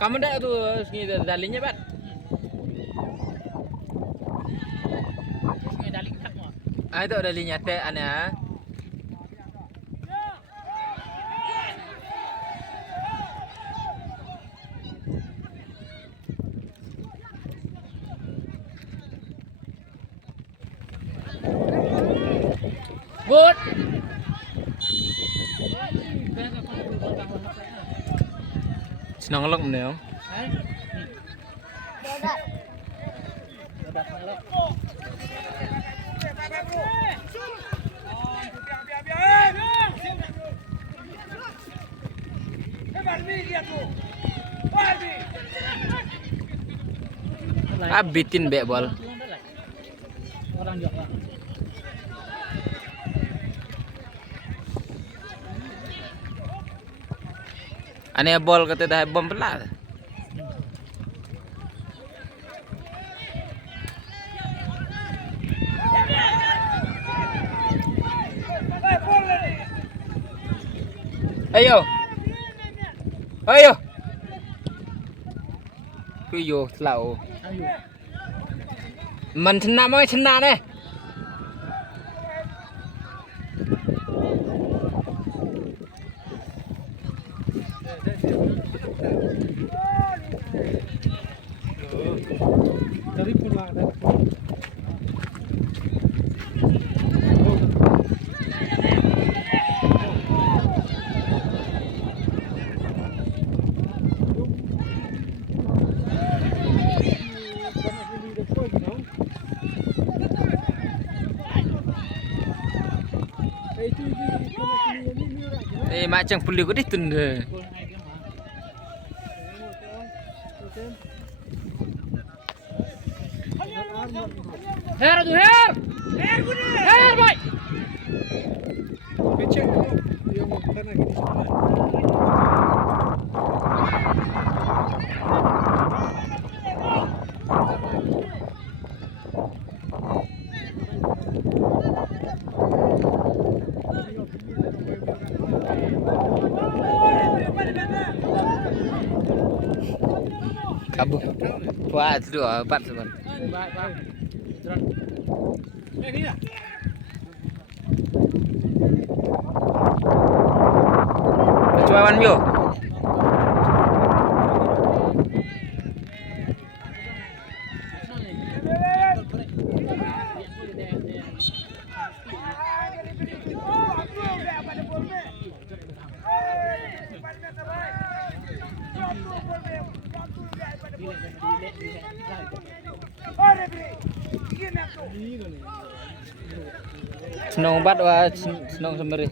Kamu dah tu sini dalinya bat. Sini dali kat mo. Itu dalinya teh aneh. Good. Senang lek meneh. Abitin bek bol. Orang juga. Aneh bol kata dah bom pelat. Ayo. Ayo. Kuyo selalu. Man chena mai chena ne. Dari pula ada. Macam pulih kau ditun deh. Her tu her. Her boy. Becek tu yang tanah gini sana. Kabu. Wah, itu empat sebentar. Cuawan yo. Senang bat wah senang sembari.